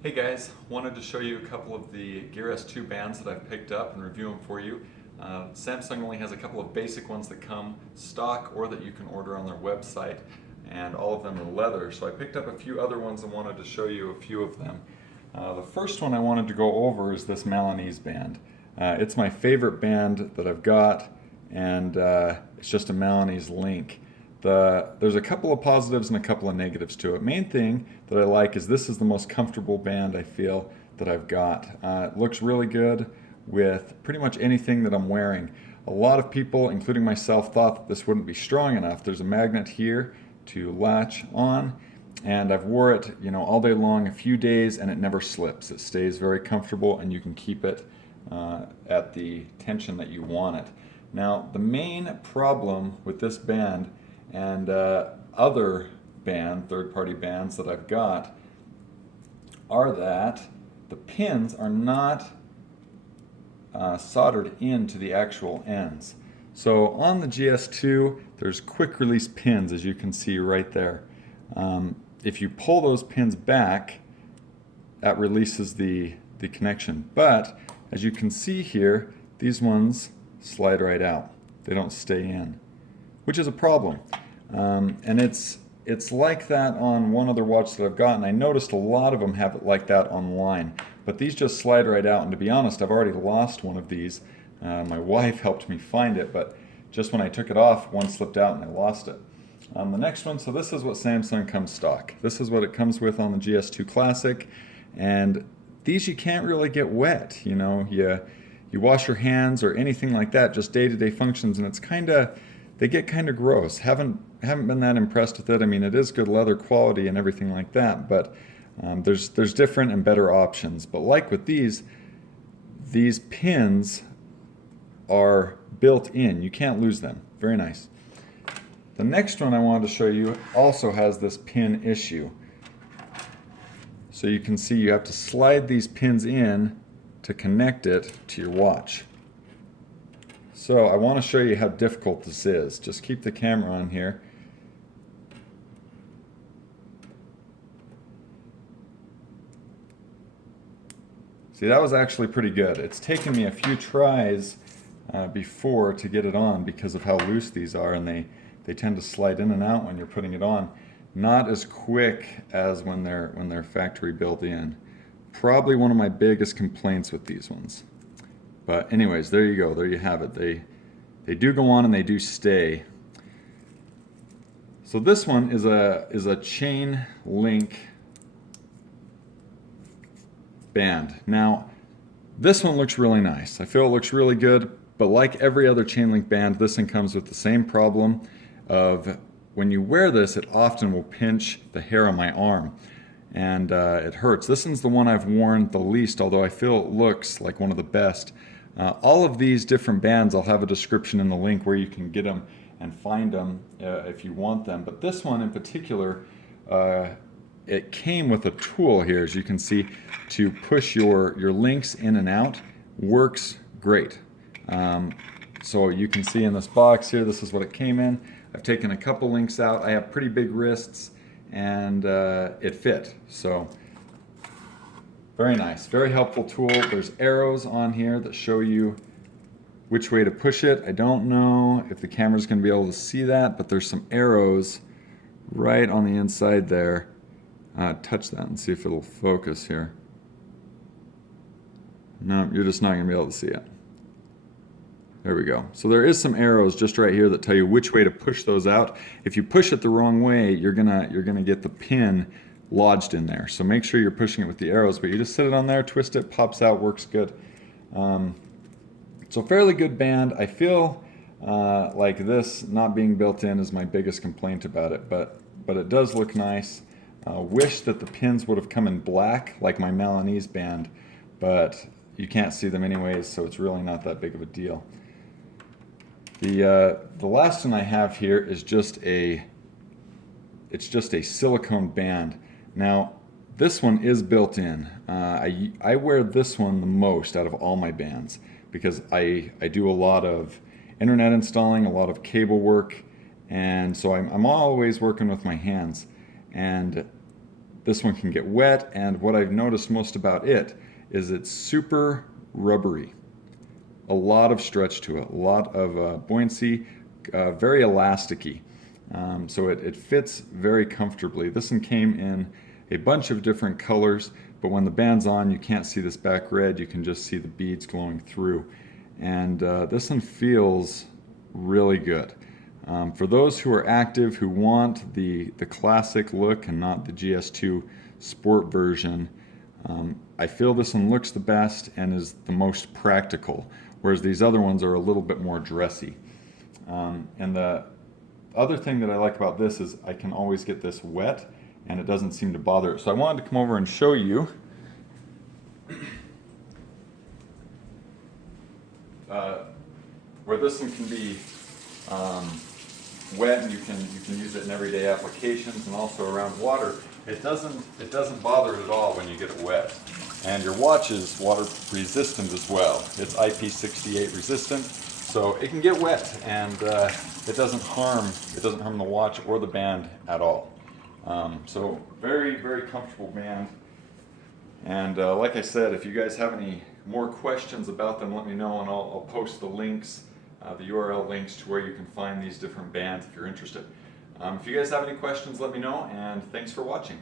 Hey guys, wanted to show you a couple of the Gear S2 bands that I've picked up and review them for you. Samsung only has a couple of basic ones that come stock or that you can order on their website, and all of them are leather. So I picked up a few other ones and wanted to show you a few of them. The first one I wanted to go over is this Milanese Band. It's my favorite band that I've got, and it's just a Milanese link. There's a couple of positives and a couple of negatives to it. Main thing that I like is this is the most comfortable band I feel that I've got. It looks really good with pretty much anything that I'm wearing. A lot of people, including myself, thought that this wouldn't be strong enough. There's a magnet here to latch on, and I've wore it, all day long, a few days, and it never slips. It stays very comfortable, and you can keep it at the tension that you want it. Now, the main problem with this band and other third-party bands that I've got are that the pins are not soldered into the actual ends. So on the GS2, there's quick release pins, as you can see right there. If you pull those pins back, that releases the connection. But as you can see here, these ones slide right out. They don't stay in, which is a problem. And it's like that on one other watch that I've got, and I noticed a lot of them have it like that online. But these just slide right out, and to be honest, I've already lost one of these. My wife helped me find it, but just when I took it off, one slipped out and I lost it. The next one, so this is what Samsung comes stock. This is what it comes with on the GS2 Classic, and these you can't really get wet. You wash your hands or anything like that, just day-to-day functions, and they get kind of gross. Haven't been that impressed with it. I mean, it is good leather quality and everything like that, but there's different and better options. But like with these pins are built in. You can't lose them. Very nice. The next one I wanted to show you also has this pin issue. So you can see you have to slide these pins in to connect it to your watch. So I want to show you how difficult this is. Just keep the camera on here. See, that was actually pretty good. It's taken me a few tries before to get it on because of how loose these are, and they tend to slide in and out when you're putting it on. Not as quick as when they're factory built in. Probably one of my biggest complaints with these ones. But anyways, there you go. There you have it. They do go on and they do stay. So this one is a Chainlink band. Now, this one looks really nice. I feel it looks really good, but like every other Chainlink band, this one comes with the same problem of when you wear this, it often will pinch the hair on my arm, and it hurts. This one's the one I've worn the least, although I feel it looks like one of the best. All of these different bands, I'll have a description in the link where you can get them and find them if you want them. But this one in particular, it came with a tool here, as you can see, to push your links in and out. Works great. So you can see in this box here, this is what it came in. I've taken a couple links out. I have pretty big wrists, and it fit. So very nice, very helpful tool. There's arrows on here that show you which way to push it. I don't know if the camera's going to be able to see that, but there's some arrows right on the inside there. Touch that and see if it'll focus here. No, you're just not going to be able to see it. There we go. So there is some arrows just right here that tell you which way to push those out. If you push it the wrong way, you're gonna get the pin lodged in there. So make sure you're pushing it with the arrows, but you just sit it on there, twist it, pops out, works good. So fairly good band. I feel like this not being built in is my biggest complaint about it, but it does look nice. Wish that the pins would have come in black like my Milanese Band, but you can't see them anyways, so it's really not that big of a deal. The last one I have here is just a silicone band. Now, this one is built in. I wear this one the most out of all my bands because I do a lot of internet installing, a lot of cable work, and so I'm always working with my hands. And this one can get wet, and what I've noticed most about it is it's super rubbery. A lot of stretch to it, a lot of buoyancy, very elasticy. So it fits very comfortably. This one came in a bunch of different colors, but when the band's on, you can't see this back red, you can just see the beads glowing through. And this one feels really good. For those who are active, who want the classic look and not the GS2 Sport version, I feel this one looks the best and is the most practical, whereas these other ones are a little bit more dressy. And the other thing that I like about this is I can always get this wet and it doesn't seem to bother it. So I wanted to come over and show you where this one can be wet, and you can use it in everyday applications and also around water. It doesn't bother it at all when you get it wet. And your watch is water resistant as well. It's IP68 resistant, so it can get wet, and it doesn't harm the watch or the band at all. So very, very comfortable band. And like I said, if you guys have any more questions about them, let me know, and I'll post the links, the URL links to where you can find these different bands if you're interested. If you guys have any questions, let me know, and thanks for watching.